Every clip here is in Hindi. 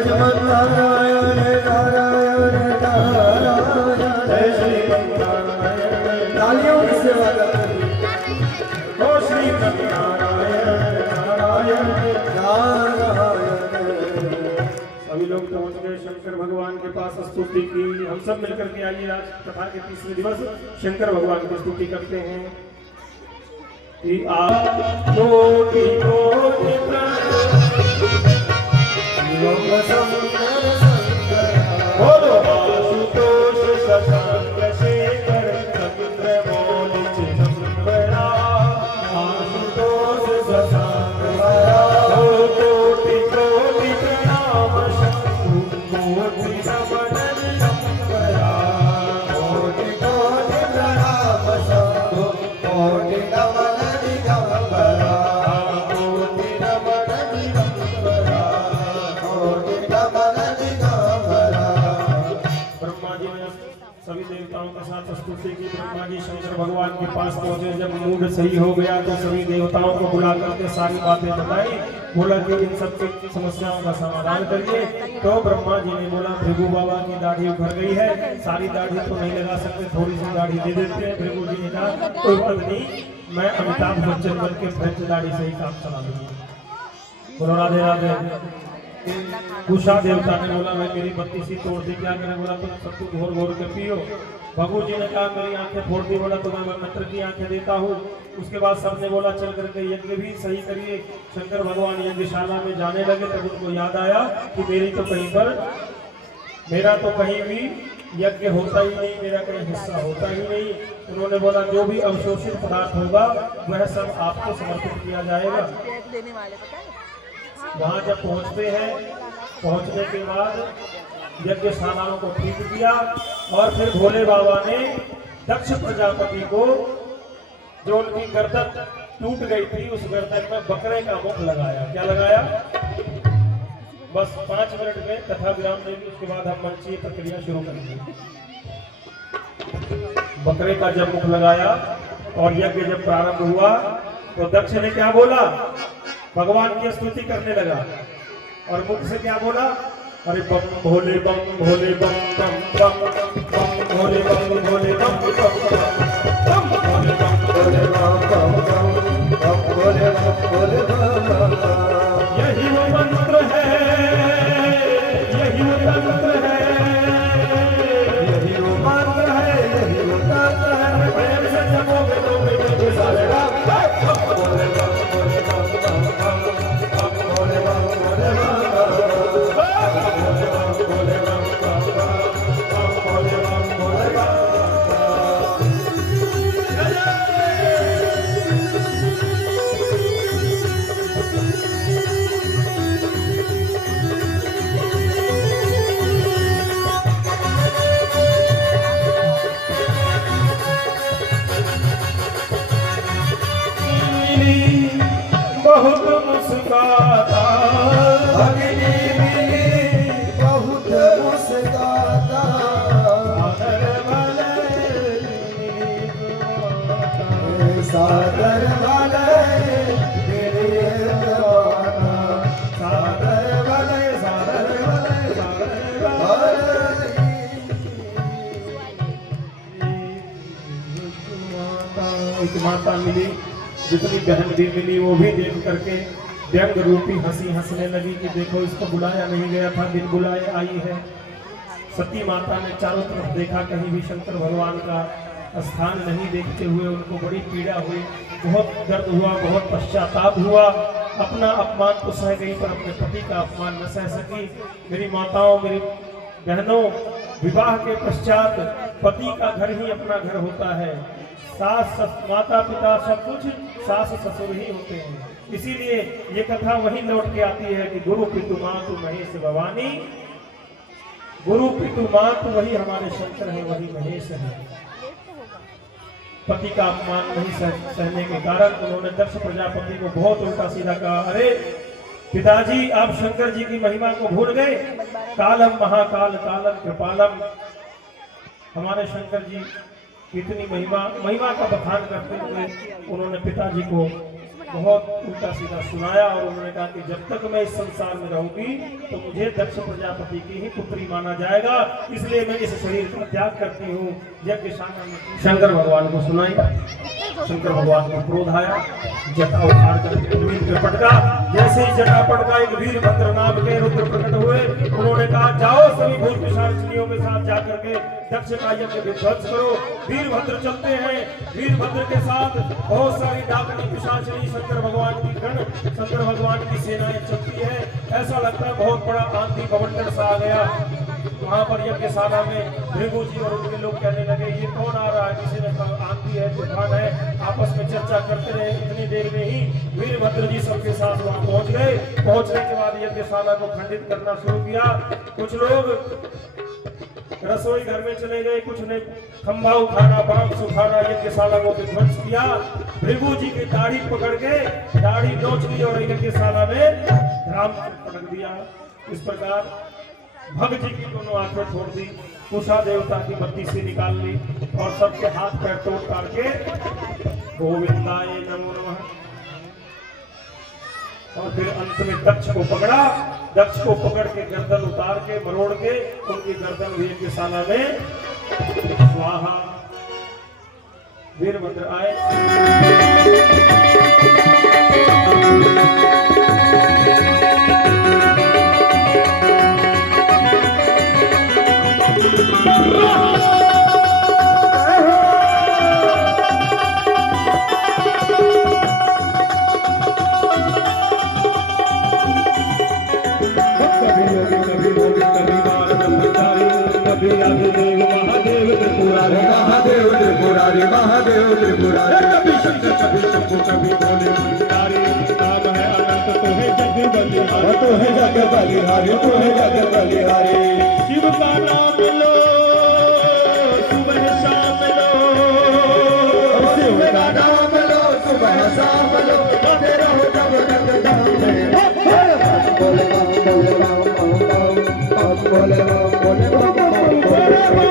श्रीमन नारायण नारायण नारायण जय श्रीमन नारायण। तालियों की सेवा करते ओ श्रीमन नारायण नारायण नारायण। सभी लोग पहुंच गए शंकर भगवान के पास स्तुति की। हम सब मिलकर के आइए आज कथा के तीसरे दिवस शंकर भगवान की स्तुति करते हैं कि कोटि कोटि बोलो आशुतोष शशांक शेखर चंद्रमौलि चिदंबरा आशुतोष शशांक कोटि कोटि प्रणाम शंभु कोटि नमन दिगंबरा कोटि कोटि प्रणाम शंभु कोटि नमन दिगंबरा कोटि नमन दिगंबरा कोटि नमन दिगंबरा। ब्रह्मा जी ने सभी देवताओं के साथ स्तुति की। ब्रह्मा जी शंकर भगवान के पास पहुंचे। जब मूड सही हो गया तो सभी देवताओं को बुला करके सारी बातें बताई। बोला कि इन सब की समस्याओं का समाधान करिए। तो ब्रह्मा जी ने बोला भृगु बाबा की दाढ़ी उभर गई है, सारी दाढ़ी तो नहीं लगा सकते, थोड़ी सी दाढ़ी दे देते हैं। भृगु जी ने कहा कोई बात नहीं, मैं अमिताभ बच्चन बन के फ्रेंच दाढ़ी से ही काम चला लूंगा। बोलो राधे राधे। कुशा देवता ने बोला मैं मेरी बत्ती सी तोड़ दी, क्या मैंने बोला तुम सब कुछ घोर घोर के पियो। भगु जी ने कहा मेरी आंखें फोड़ दी, बोला तो मैं मंत्र की आंखें देता हूँ। उसके बाद सबने बोला चल करके यज्ञ भी सही करिए। शंकर भगवान यज्ञशाला में जाने लगे तब उनको याद आया कि मेरा तो कहीं भी यज्ञ होता ही नहीं, मेरा कहीं हिस्सा होता ही नहीं। उन्होंने बोला जो भी अवशोषित पदार्थ होगा वह सब आपको समर्पित किया जाएगा। वहां जब पहुंचते हैं, पहुंचने के बाद यज्ञशालाओं को ठीक किया और फिर भोले बाबा ने दक्ष प्रजापति को जो उनकी गर्दन टूट गई थी उस गर्दन में बकरे का मुख लगाया। क्या लगाया? बस 5 मिनट में कथा विराम देंगे, उसके बाद हम मंचीय प्रक्रिया शुरू करेंगे। बकरे का जब मुख लगाया और यज्ञ जब प्रारंभ हुआ तो दक्ष ने क्या बोला? भगवान की स्तुति करने लगा और मुख से क्या बोला? अरे बम भोले बम भोले बम बम बम बम भोले बम भोले बम बम बम भोले बम भोले बम बम बम भोले बम भोले बम। यही वो मंत्र है, यही वो तंत्र है, यही वो मंत्र है, यही वो तंत्र है। प्रेम से जपोगे तो मिटेंगे सारे राम। भोले बम भोले बम बम बम भोले बम भोले बम भोले बम भोले बम भोले बम। बहुत मुस्काता भगिनी मिली, बहुत मुस्काता सागर वाले सागर वाले सागर वाले सागर वाले। एक माता मिली, जितनी बहन भी मिली वो भी देख करके व्यंग रूपी हंसी हंसने लगी कि देखो इसको बुलाया नहीं गया था, बिन बुलाए आई है। सती माता ने चारों तरफ देखा, कहीं भी शंकर भगवान का स्थान नहीं देखते हुए उनको बड़ी पीड़ा हुई, बहुत दर्द हुआ, बहुत पश्चाताप हुआ। अपना अपमान तो सह गई पर अपने पति का अपमान न सह सकी। मेरी माताओं, मेरी बहनों, विवाह के पश्चात पति का घर ही अपना घर होता है। सास माता पिता सब कुछ सास ससुर ही होते हैं। इसीलिए ये कथा वही लौट के आती है कि गुरु पितु मातु महेश भवानी। गुरु पितु मातु वही हमारे शंकर है, वही महेश है। पति का अपमान नहीं सहने के कारण उन्होंने दक्ष प्रजापति को बहुत उल्टा सीधा कहा, अरे पिताजी आप शंकर जी की महिमा को भूल गए। कालम महाकाल कालम कृपालम। हमारे शंकर जी कितनी महिमा का बखान करते हुए उन्होंने पिताजी को बहुत उल्टा सीधा सुनाया और उन्होंने कहा कि जब तक मैं इस संसार में रहूंगी तो मुझे दक्ष प्रजापति की ही पुत्री माना जाएगा, इसलिए मैं इस शरीर का त्याग करती हूँ। यज्ञशाला में शंकर भगवान को सुनाई। शंकर भगवान को क्रोध आया, जटा उखाड़ करके जमीन पे पटका। जैसे ही जटा पटका एक वीरभद्र नाम के रुद्र प्रकट हुए। उन्होंने कहा जाओ सभी भूत पिशाचिनियों के साथ जाकर के दक्ष का यज्ञ विध्वंस करो। वीरभद्र चलते हैं, वीरभद्र के साथ बहुत सारी डाकनी पिशाचिनी शंकर भगवान की गण, शंकर भगवान की सेनाएं चलती है। ऐसा लगता है बहुत बड़ा आंधी बवंडर सा आ गया। वहां पर यज्ञशाला में भृगु जी और उनके लोग कहने लगे ये कौन आ रहा है, किसी ने कहा आंधी है, तूफान है। आपस में चर्चा करते रहे। इतनी देर में ही वीरभद्र जी सबके साथ वहां पहुंच गए। पहुंचने के बाद यज्ञशाला को खंडित करना शुरू किया। कुछ लोग रसोई घर में चले गए, कुछ ने खंभा उठाना, बांस उठाना, यज्ञशाला को विध्वंस किया। भृगु जी की दाढ़ी पकड़ के दाढ़ी नोच ली और यज्ञशाला में राम पटक दिया। इस प्रकार भग जी की दोनों आंखें छोड़ दी, उषा देवता की बत्ती से निकाल ली और सबके हाथ पैर तोड़ काट के गोविंदाय नमो नमः। और फिर अंत में दक्ष को पकड़ा। दक्ष को पकड़ के गर्दन उतार के मरोड़ के उनकी गर्दन यज्ञशाला में स्वाहा। वीरभद्र आए। महादेव त्रिपुरारी, कभी शंकर कभी शंभु कभी भोले भंडारी। नाम है अनंत तो है जग बलिहारी, तो है जग बलिहारी, तो है जग बलिहारी। शिव का नाम लो सुबह शाम लो, शिव का नाम लो सुबह शाम लो, बने रहो जब तक धाम में। बोले बम बोले बम बम बम, बोले बम बोले बम बम बोले बम।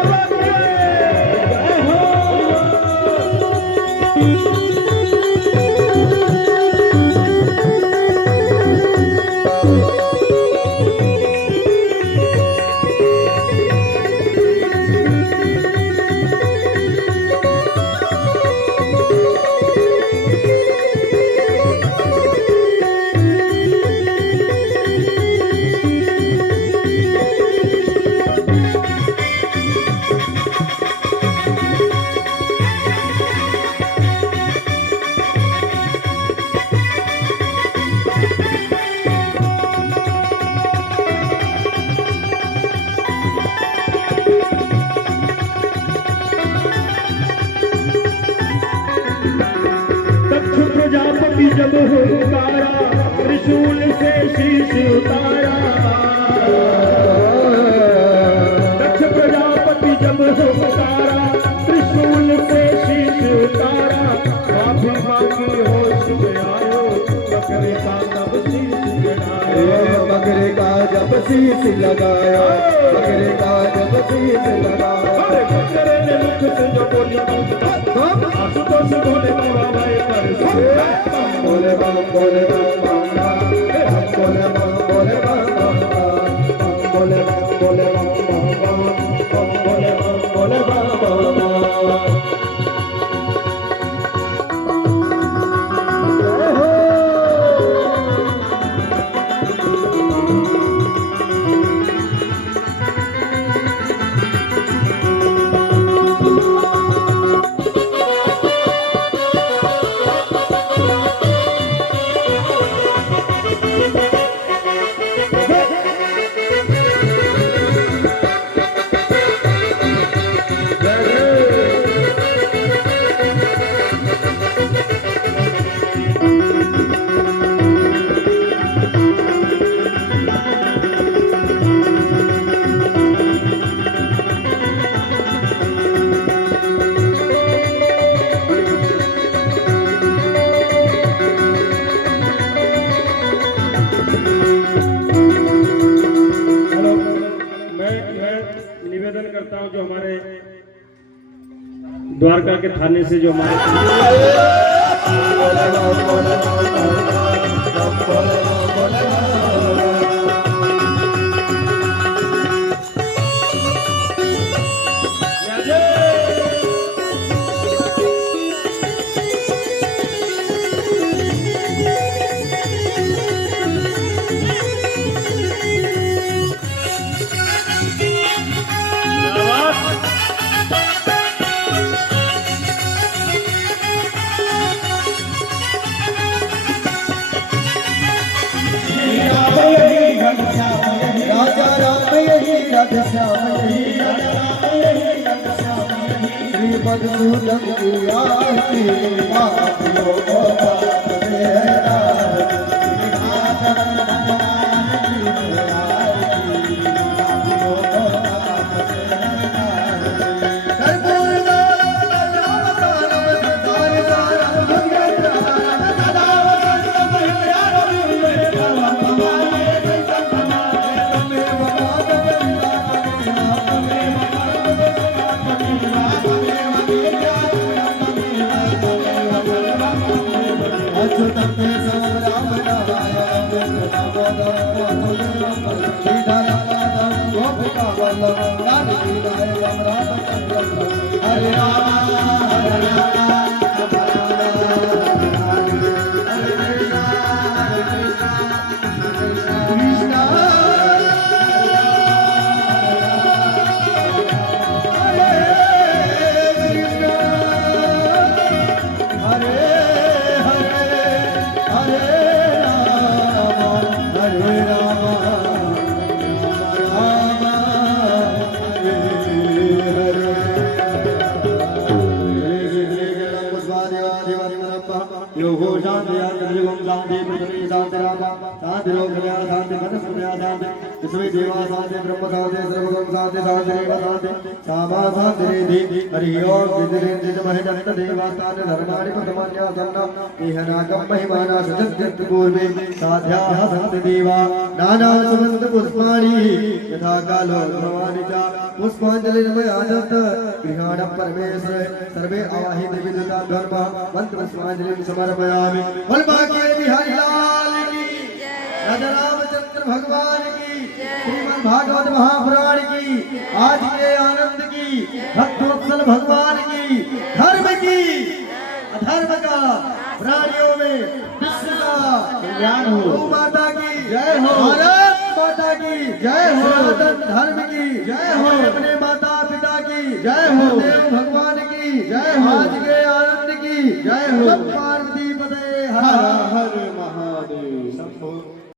प्रजापति जब हुंकारा, त्रिशूल से शीश उतारा। दक्ष प्रजापति जब हुंकारा, त्रिशूल से शीश उतारा। माफी मांगी होश में आयो, बकरे का तब शीश गिरायो। बकरे का जब शीश लगाया, बकरे का जब शीश लगाया। बकरे ने मुख से जो बोली आशुतोष बोले बाबा भाई बोले बम बोले बम बम बम, बोले बम बोले बम बम बम, बोले बम बोले बम बम बम, बोले बम बोले बम बम बम। निवेदन करता हूं जो हमारे द्वारका के थाने से जो हमारे मधुसूदन की आरती पापियों को पाप से हटाती माधव भगवान की आरती पापियों को पाप से हटाती कर्पूर नाम सारे सारा भगत सदा वसंत अच्युतम केशव राम नारायण गोपिका वल्लभ जानकी नायक राम हरे राम कृष्ण योगो शांति आत्मनिर्गम शांति पृथ्वी शांति रामा शांति लोक कल्याण शांति मन सुनया शांति विश्व देवा शांति ब्रह्म शांति सर्वगम शांति शांति रेव शांति सामा शांति रिद्धि हरि ओम विद्रेन्द्र महेदत्त देवास्तान धर्माणि पदमान्या सन्नम इहनाकम महिमाना सजद्यत् पूर्वे साध्याः सन्ति देवा नाना सुगंध पुष्पाणि यथा कालो भवानि च पुष्पांजलिर्मया दत्त गृहाण परमेश्वर सर्वे आवाहित विदुता धर्म मंत्र पुष्पांजलिं समर्पयामि बोल बाके बिहारी लाल की राजा रामचंद्र भगवान की श्रीमद् भागवत महापुराण की आज के आनंद की भक्तवत्सल भगवान की धर्म की अधर्म का प्राणियों में विश्व का कल्याण हो गौ माता की जय हो भारत माता की जय हो सनातन धर्म की जय हो अपने माता पिता की जय हो देव भगवान की जय हो आज के आनंद की जय हो पार्वती पते हर हर महादेव शंभो।